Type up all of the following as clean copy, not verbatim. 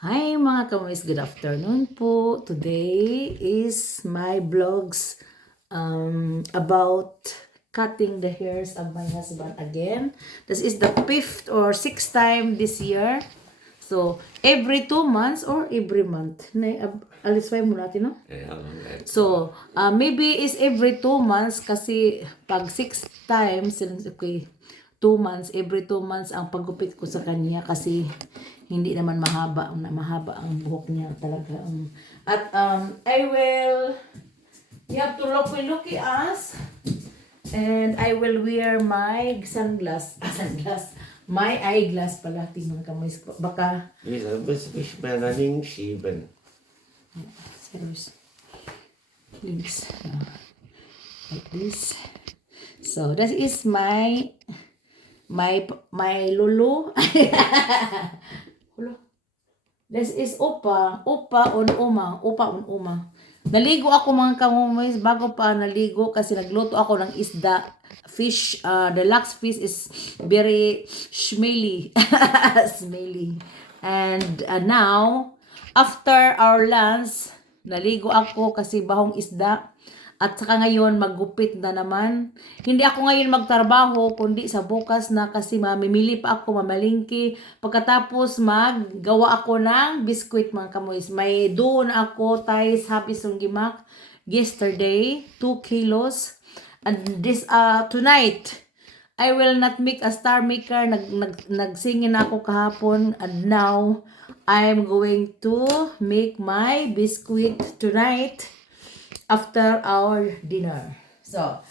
Hi mga kamis, good afternoon po. Today is my vlogs about cutting the hairs of my husband again. This is the 5th or 6th time this year. So, every 2 months or every month. Alisway mo natin, no? So, maybe is every 2 months kasi pag 6 times, okay, 2 months, every 2 months ang paggupit ko sa kanya kasi hindi naman mahaba ang buhok niya talaga. At I will, you have to look us, and I will wear my sunglass, my eyeglass pala, tingnan ka mo, baka, Lisa, was meinen schieben. serious, links, like this. So that is my lulu. Hulo. This is upa on uma. Naligo ako mga kamumis, bago pa naligo kasi nagluto ako ng isda, fish, deluxe fish is very smelly. Smelly. And now, after our lunch, naligo ako kasi bahong isda. At saka ngayon, maggupit na naman. Hindi ako ngayon magtrabaho, kundi sa bukas na kasi mamimili pa ako, mamalingki. Pagkatapos maggawa ako ng biskwit mga kamoys. May doon ako, Thais Happy Sunggimak, yesterday, 2 kilos. And this, tonight, I will not make a star maker. Nagsingin ako kahapon. And now, I'm going to make my biscuit tonight after our dinner. So,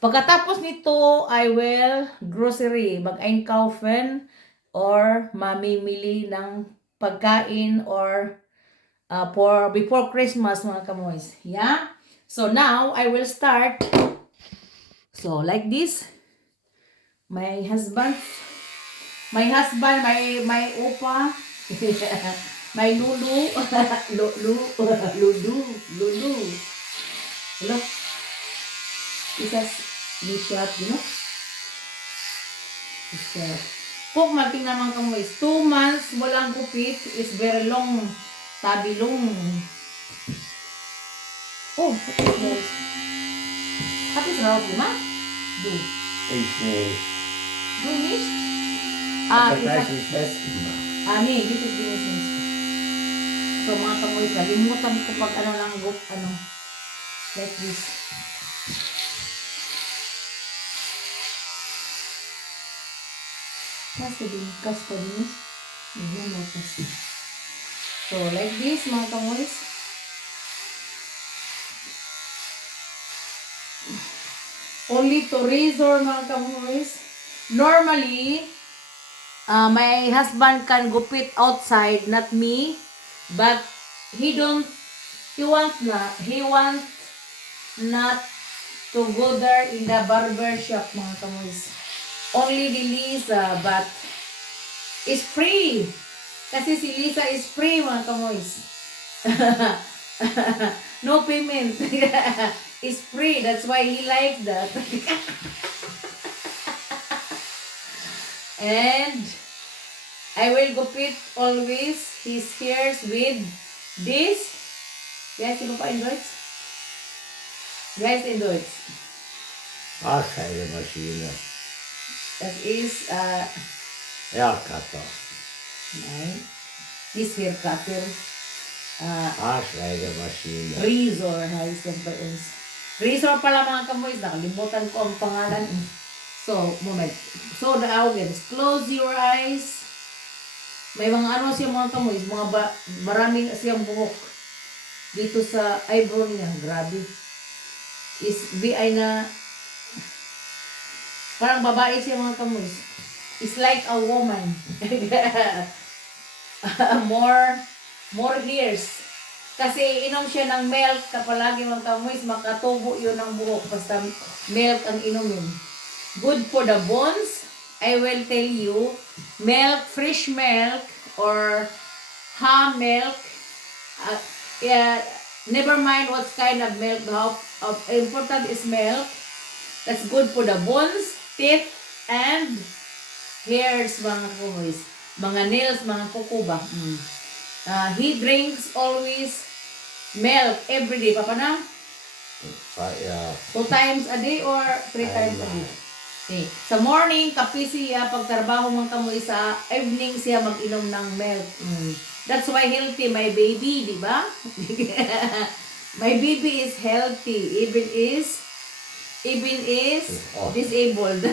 pagkatapos nito, I will grocery, mag-einkaufen or mamimili ng pagkain or for before Christmas mga kamoys. Yeah? So now, I will start. So, like this. My husband, my upa, my lulu, lulu. Hello? Isas, short, you know? Short. Kung mating naman kamo is 2 months walang gupit is very long. Tabilong. Oh, hati sarap di ma? Do. Ich nicht. Do nicht? Das Isa. ist fest gemacht. Ani, this is business. So mga kamoy, kalimutan ko pag lang like this. Kasi din. Hindi mo kasi. So like this mga kamoy. Only to razor mga kamoy. Normally, my husband can gupit outside, not me. But he wants not to go there in the barber shop mga kamoys. Only the Lisa, but it's free. Kasi si Lisa is free mga kamoys. No payment. It's free. That's why he likes that. And I will gupit always his hairs with this. Guys, sino pa in Deutsch? Guys, in Deutsch. Haarschneidemaschine. Das is, Haircutter. nein. This hair cutter. Haarschneidemaschine. Razor heißt das bei uns. Razor pala mga kamoys. Nakalimutan ko ang pangalan. So, moment. So, the audience. Close your eyes. May mga siya mga kamoys. Maraming siyang buhok. Dito sa eyebrow niya. Grabe. Is BI na parang babae siya mga kamoys. It's like a woman. More hairs. Kasi inom siya ng milk kapalagi mga kamoys. Makatubo yun ng buhok. Basta milk ang inumin. Good for the bones. I will tell you, milk, fresh milk, or milk. Never mind what kind of milk. Important is milk. That's good for the bones, teeth, and hairs mga kamoys. mga nails, mga kuko ba. He drinks always milk every day. Papa na? Yeah. 2 times a day or 3 times a day? Okay. Sa morning, kape siya. Pagtrabaho man kamo sa evening siya mag-inom ng milk. That's why healthy my baby, di ba? My baby is healthy. Even is disabled.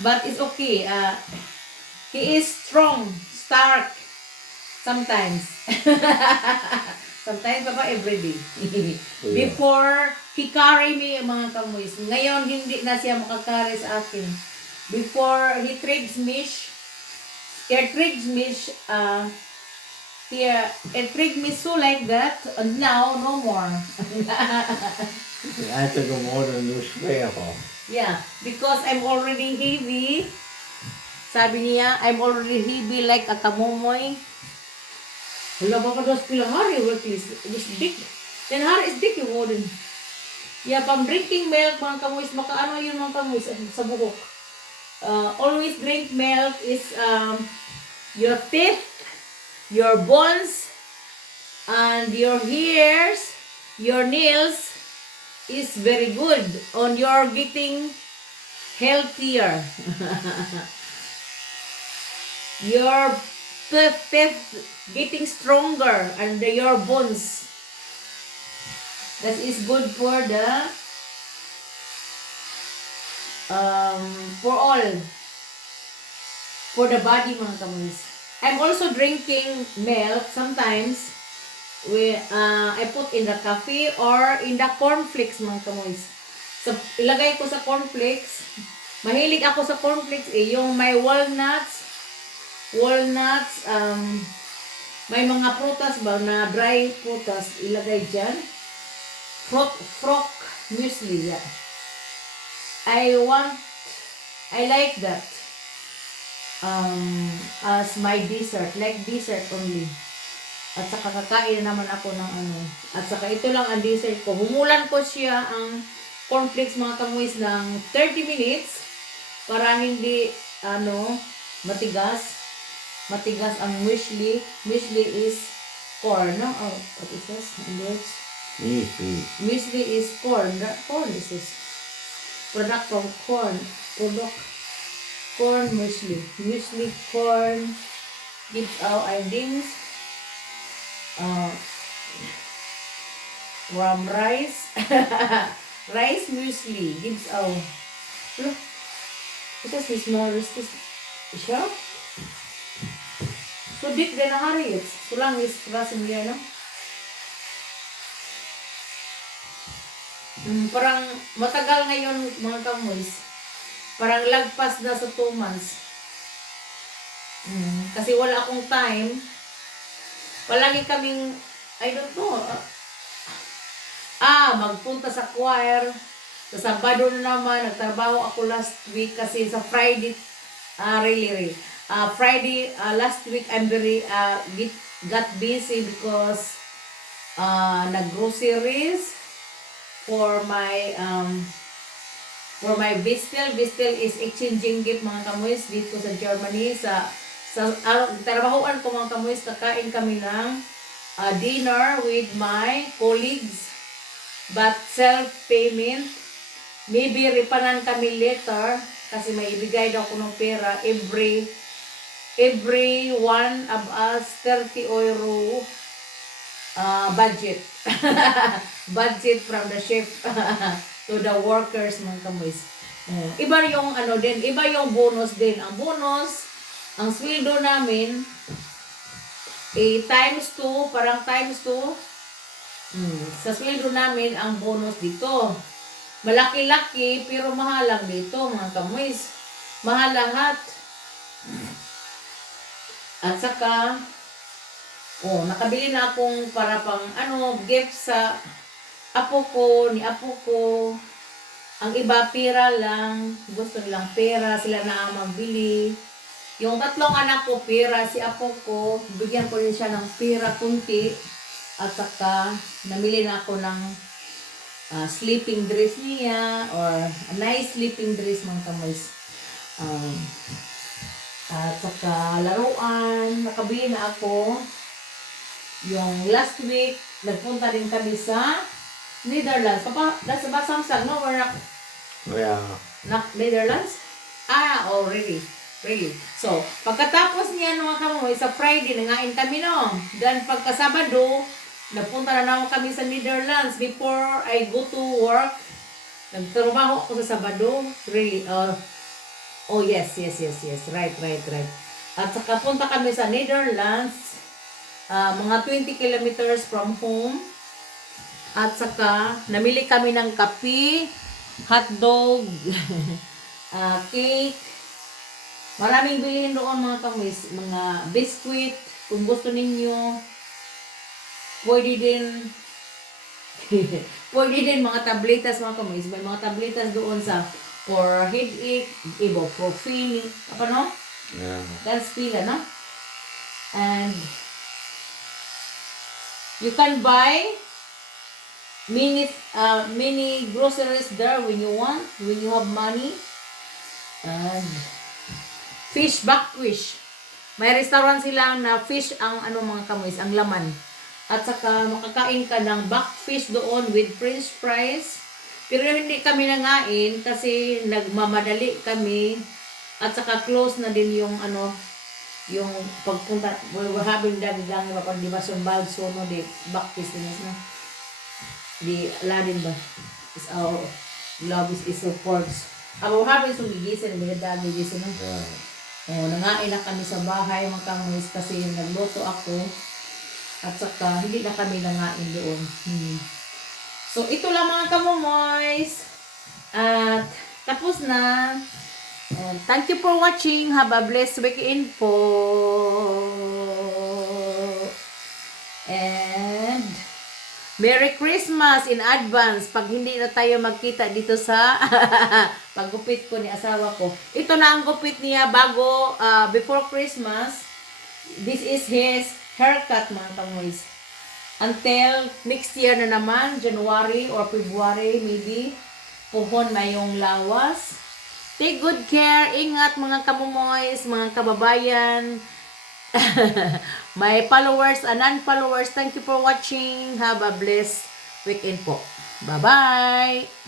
But it's okay. He is strong, stark. Sometimes. Sometimes pa every day. Before, he carry me mga kamuis. Ngayon, hindi na siya makakarry sa akin. Before, he trades me, he trade me so like that, and now, no more. I took a more than this way. Yeah, because I'm already heavy. Sabi niya, I'm already heavy like a kamumoy. Wala ba ka dos pilang hari, well, please. Just dick. Then hari is dick, yung wooden. Yeah, pang drinking milk, mga kamuis, makaano yun mga kamuis sa buhok. Always drink milk is your teeth, your bones, and your hairs, your nails is very good on your getting healthier. Your teeth getting stronger and your bones. That is good for the for the body mga kamuis. I'm also drinking milk sometimes. I put in the coffee or in the cornflakes mga kamuis. So ilagay ko sa cornflakes. Mahilig ako sa cornflakes yung may walnuts, may mga prutas ba na dry prutas ilagay dyan. Frog muesli, yeah. I like that as my dessert, like dessert only. At saka kakain naman ako ng ano. At saka ito lang ang dessert ko. Humulan ko siya ang cornflakes mga kamuis ng 30 minutes para hindi matigas ang muesli. Muesli is corn, no? Oh, what is this? Muesli is corn. Corn is this. Product from corn. Corn muesli. Muesli corn gives out items from rice. Rice muesli gives out. Look. Ito is small. Is this sharp? So deep din na hari. So lang is rasim yan, no? Parang matagal ngayon mga kamuis. Parang lagpas na sa 2 months. Kasi wala akong time. Palagi kaming, I don't know, magpunta sa choir. Sa Sabado na naman, nagtrabaho ako last week kasi sa Friday, Friday, last week, I'm very, got busy because, nag-groceries for my Vistel. Vistel is exchanging gift mga kamuis dito sa Germany. Sa trabahoan ko mga kamuis, kakain kami ng dinner with my colleagues. But self-payment. Maybe ripanan kami later kasi may ibigay daw ko ng pera every one of us 30 euro budget. Budget from the chef to the workers mga kamuis. Iba yung iba yung bonus din. Ang bonus, ang sweldo namin times 2, parang times 2. Sa sweldo namin ang bonus dito. Malaki-laki pero mahal lang dito mga kamuis. Mahal lahat. At saka nakabili na akong para pang gift sa ni apo ko. Ang iba pera lang, gusto nilang pera, sila na ang magbili. Yung 3 anak ko pera, si apo ko, bigyan ko rin siya ng pera kunti. At saka namili na ako ng sleeping dress niya or a nice sleeping dress mga kamuis. At saka laruan, nakabili na ako. Yung last week, nagpunta din kami sa Netherlands. Papa, that's ba Samsung, no? We're Yeah. not Netherlands? Ah, oh, really? Really? So, pagkatapos niya mga kamoy, sa Friday, nangain kami, no? Then, pagkasabado, napunta na naman kami sa Netherlands. Before I go to work, nagtrabaho ako sa Sabado. Really? Oh, yes. Right. At saka punta kami sa Netherlands, mga 20 kilometers from home. At saka, namili kami ng kape, hotdog, cake. Maraming bilihin doon mga kamis. Mga biscuit, kung gusto ninyo. Pwede din, pwede din mga tabletas mga kamis. May mga tabletas doon sa for headache, ibuprofen, apa no? Yeah. That's pila, no? And you can buy mini groceries there when you want, when you have money. And fish. May restaurant sila na fish ang ano mga kamoys, ang laman. At saka makakain ka ng backfish doon with french fries. Pero hindi kami nangain kasi nagmamadali kami. At saka close na din yung ano, yung pagpunta, we're having dagang pag di ba sumbal so no di backfish din no. Di Aladdin ba? Is our love is so ports. Ako having so gigisan may dagi gigisan no. Yeah. Oh, nangain na kami sa bahay mga kamoys kasi nagluto ako. At saka hindi na kami nangain doon. So ito lang mga kamoys. At tapos na. And thank you for watching. Have a blessed weekend po. And Merry Christmas in advance pag hindi na tayo magkita dito sa paggupit ko ni asawa ko. Ito na ang gupit niya bago, before Christmas. This is his haircut mga kamoys. Until next year na naman, January or February maybe, puhon na yung lawas. Take good care. Ingat mga kamomoys, mga kababayan. My followers and non-followers, thank you for watching. Have a blessed weekend po. Bye-bye!